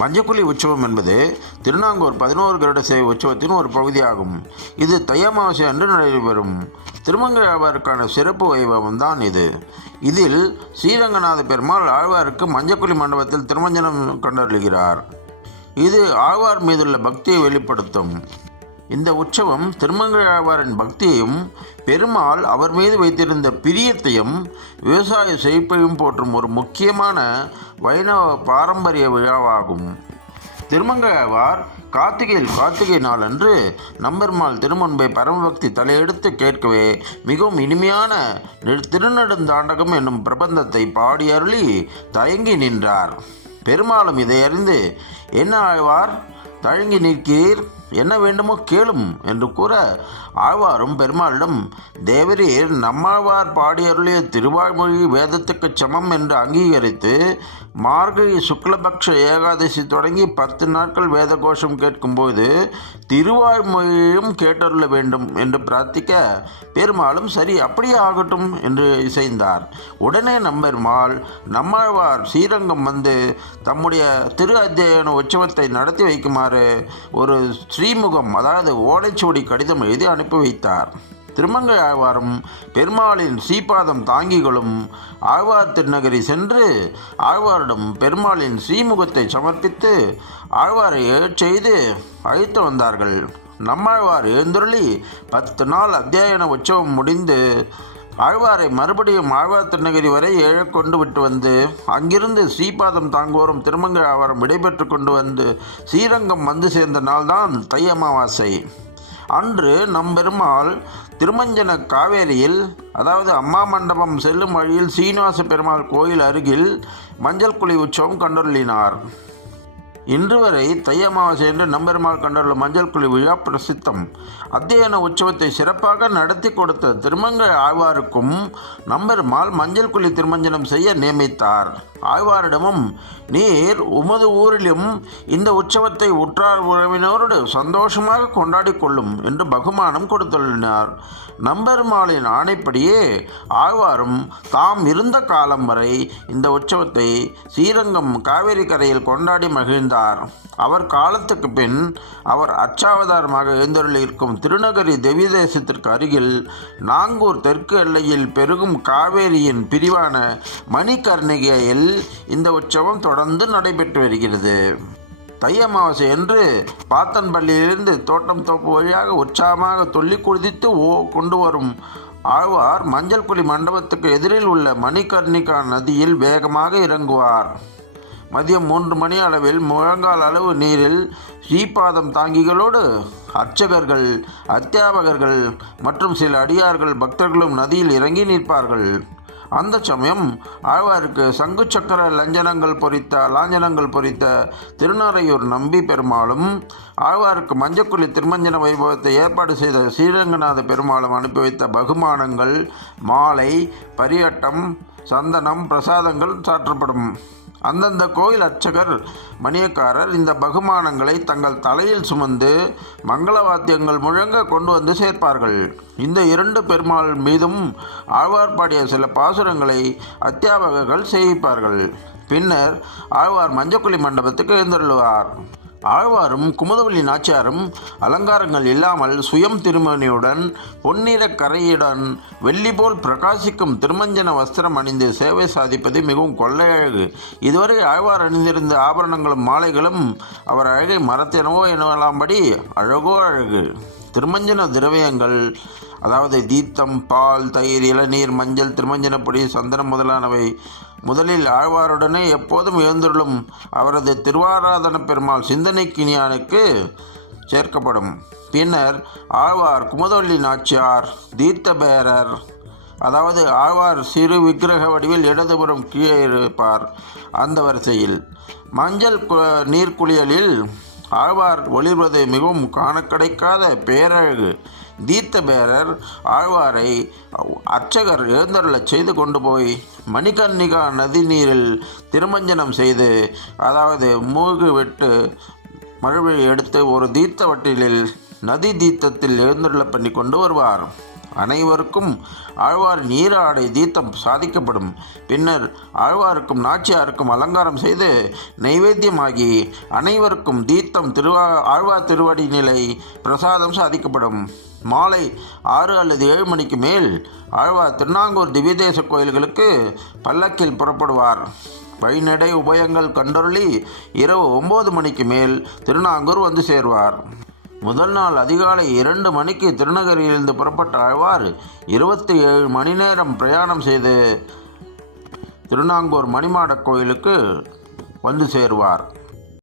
மஞ்சக்குழி உற்சவம் என்பது திருநாங்கூர் 11 கருட சேவை உற்சவத்தின் ஒரு பகுதியாகும். இது தை அமாவாசை அன்று நடைபெறும் திருமங்கை ஆழ்வாருக்கான சிறப்பு வைபவம் தான் இது. இதில் ஸ்ரீரங்கநாத பெருமாள் ஆழ்வாருக்கு மஞ்சக்குழி மண்டபத்தில் திருமஞ்சனம் கொண்டருளுகிறார். இது ஆழ்வார் மீதுள்ள பக்தியை வெளிப்படுத்தும். இந்த உற்சவம் திருமங்கை ஆழ்வாரின் பக்தியையும் பெருமாள் அவர் மீது வைத்திருந்த பிரியத்தையும் விவசாய செழிப்பையும் போற்றும் ஒரு முக்கியமான வைணவ பாரம்பரிய விழாவாகும். திருமங்கை ஆழ்வார் கார்த்திகை நாளன்று நம்பெருமாள் திருமுன்பை பரமபக்தி தலையெடுத்து கேட்கவே மிகவும் இனிமையான திருநெடுந்தாண்டகம் என்னும் பிரபந்தத்தை பாடி அருளி தயங்கி நின்றார். பெருமாளும் இதை அறிந்து, என்ன ஆழ்வார் தயங்கி நிற்கிறீர், என்ன வேண்டுமோ கேளும் என்று கூற, ஆழ்வாரும் பெருமாளிடம், தேவரீர் நம்மாழ்வார் பாடியருளிய திருவாய்மொழி வேதத்துக்கு சமம் என்று அங்கீகரித்து மார்கழி சுக்லபக்ஷ ஏகாதசி தொடங்கி 10 நாட்கள் வேத கோஷம் கேட்கும்போது திருவாய்மொழியும் கேட்டருள வேண்டும் என்று பிரார்த்திக்க, பெருமாளும் சரி அப்படியே ஆகட்டும் என்று இசைந்தார். உடனே நம்பெருமாள் நம்மாழ்வார் ஸ்ரீரங்கம் வந்து தம்முடைய திரு அத்தியன உற்சவத்தை நடத்தி வைக்குமாறு ஒரு ஸ்ரீமுகம், அதாவது ஓலைச்சுவடி கடிதம் எழுதி அனுப்பி வைத்தார். திருமங்கை ஆழ்வாரும் பெருமாளின் ஸ்ரீபாதம் தாங்கிகளும் ஆழ்வார் திருநகரி சென்று ஆழ்வாரிடம் பெருமாளின் ஸ்ரீமுகத்தை சமர்ப்பித்து ஆழ்வாரை செய்து அழைத்து வந்தார்கள். நம்மாழ்வார் எழுந்தருளி 10 நாள் அத்தியாயன உற்சவம் முடிந்து ஆழ்வாரை மறுபடியும் ஆழ்வார் திருநகரி வரை கொண்டு விட்டு வந்து அங்கிருந்து ஸ்ரீபாதம் தாங்குவோரும் திருமங்கை ஆழ்வாரும் விடைபெற்று கொண்டு வந்து ஸ்ரீரங்கம் வந்து சேர்ந்த நாள்தான் தை அமாவாசை. அன்று நம்பெருமாள் திருமஞ்சன காவேரியில், அதாவது அம்மா மண்டபம் செல்லும் வழியில் சீனிவாச பெருமாள் கோயில் அருகில் மஞ்சள் குழி உற்சவம் கண்டருளினார். இன்று வரை தை அமாவாசை என்று நம்பெருமாள் கண்டருளும் மஞ்சள் குழி விழா பிரசித்தம். அத்தியன உற்சவத்தை சிறப்பாக நடத்தி கொடுத்த திருமங்கை ஆழ்வாருக்கும் நம்பெருமாள் மஞ்சள் குழி திருமஞ்சனம் செய்ய நியமித்தார். ஆழ்வாரிடமும், நீர் உமது ஊரிலும் இந்த உற்சவத்தை உற்றார் உறவினரோடு சந்தோஷமாக கொண்டாடி கொள்ளும் என்று பகுமானம் கொடுத்துள்ளார். நம்பெருமாளின் ஆணைப்படியே ஆழ்வாரும் தாம் இருந்த காலம் வரை இந்த உற்சவத்தை ஸ்ரீரங்கம் காவேரி கரையில் கொண்டாடி மகிழ்ந்தார். அவர் காலத்துக்கு பின் அவர் அச்சாவதாரமாக எழுந்தருளியிருக்கும் திருநகரி திவ்ய தேசத்திற்கு அருகில் நாங்கூர் தெற்கு எல்லையில் பெருகும் காவேரியின் பிரிவான மணிகர்ணிகையில் இந்த உற்சவம் தொடர்ந்து நடைபெற்று வருகிறது. தை அமாவாசை என்று பாத்தன்பள்ளியிலிருந்து தோட்டம் தோப்பு வழியாக உற்சாகமாக தொல்லி குதித்து கொண்டு வரும் ஆழ்வார் மஞ்சள் குழி மண்டபத்துக்கு எதிரில் உள்ள மணிகர்ணிகா நதியில் வேகமாக இறங்குவார். மதியம் 3 மணி அளவில் முழங்கால் அளவு நீரில் ஸ்ரீபாதம் தாங்கிகளோடு அர்ச்சகர்கள், அத்தியாபகர்கள் மற்றும் சில அடியார்கள் பக்தர்களும் நதியில் இறங்கி நிற்பார்கள். அந்த சமயம் ஆழ்வாருக்கு சங்கு சக்கர லாஞ்சனங்கள் பொறித்த திருநாரையூர் நம்பி பெருமாளும் ஆழ்வாருக்கு மஞ்சக்குழி திருமஞ்சன வைபவத்தை ஏற்பாடு செய்த ஸ்ரீரங்கநாத பெருமாளும் அனுப்பி வைத்த பகுமானங்கள், மாலை, பரியட்டம், சந்தனம், பிரசாதங்கள் சாற்றப்படும். அந்தந்த கோயில் அர்ச்சகர், மணியக்காரர் இந்த பகுமானங்களை தங்கள் தலையில் சுமந்து மங்கள வாத்தியங்கள் முழங்க கொண்டு வந்து சேர்ப்பார்கள். இந்த 2 பெருமாள் மீதும் ஆழ்வார் பாடிய சில பாசுரங்களை அத்தியாபகர்கள் செய்விப்பார்கள். பின்னர் ஆழ்வார் மஞ்சக்குழி மண்டபத்துக்கு எழுந்தருளுவார். ஆழ்வாரும் குமுதவள்ளி நாச்சியாரும் அலங்காரங்கள் இல்லாமல் சுயம் திருமணியுடன் பொன்னிற கரையுடன் வெள்ளி போல் பிரகாசிக்கும் திருமஞ்சன வஸ்திரம் அணிந்து சேவை சாதிப்பது மிகவும் கொள்ளையழகு. இதுவரை ஆழ்வார் அணிந்திருந்த ஆபரணங்களும் மாலைகளும் அவர் அழகை மரத்தினவோ எனலாம்படி அழகோ அழகு. திருமஞ்சன திரவியங்கள், அதாவது தீர்த்தம், பால், தயிர், இளநீர், மஞ்சள், திருமஞ்சனப்பொடி, சந்தனம் முதலானவை முதலில் ஆழ்வாருடனே எப்போதும் எழுந்துள்ளும் அவரது திருவாராதன பெருமாள் சிந்தனைக்கினியானுக்கு சேர்க்கப்படும். பின்னர் ஆழ்வார், குமுதவள்ளி நாச்சியார், தீர்த்தபேரர், அதாவது ஆழ்வார் சிறு விக்கிரக வடிவில் இடதுபுறம் கீழே இருப்பார். அந்த வரிசையில் மஞ்சள் நீர்க்குளியலில் ஆழ்வார் ஒளிர்வது மிகவும் காண கிடைக்காத பேரழகு. தீர்த்தபேரர் ஆழ்வாரை அர்ச்சகர் எழுந்தருளச் செய்து கொண்டு போய் மணிகர்ணிகா நதி நீரில் திருமஞ்சனம் செய்து, அதாவது மூழ்கு விட்டு மழுவை எடுத்து ஒரு தீர்த்த வட்டிலில் நதி தீர்த்தத்தில் எழுந்தருள பண்ணி கொண்டு வருவார். அனைவருக்கும் ஆழ்வார் நீர ஆடை தீர்த்தம் சாதிக்கப்படும். பின்னர் ஆழ்வாருக்கும் நாச்சியாருக்கும் அலங்காரம் செய்து நைவேத்தியமாகி அனைவருக்கும் தீர்த்தம் ஆழ்வார் திருவடி நிலை பிரசாதம் சாதிக்கப்படும். மாலை 6 அல்லது 7 மணிக்கு மேல் ஆழ்வார் திருநாங்கூர் திவ்யதேச கோயில்களுக்கு பல்லக்கில் புறப்படுவார். வழிநடை உபயங்கள் கண்டருளி இரவு 9 மணிக்கு மேல் திருநாங்கூர் வந்து சேர்வார். முதல் நாள் அதிகாலை 2 மணிக்கு திருநகரிலிருந்து புறப்பட்ட ஆழ்வார் 27 மணி நேரம் பிரயாணம் செய்து திருநாங்கூர் மணிமாடக் கோயிலுக்கு வந்து சேருவார்.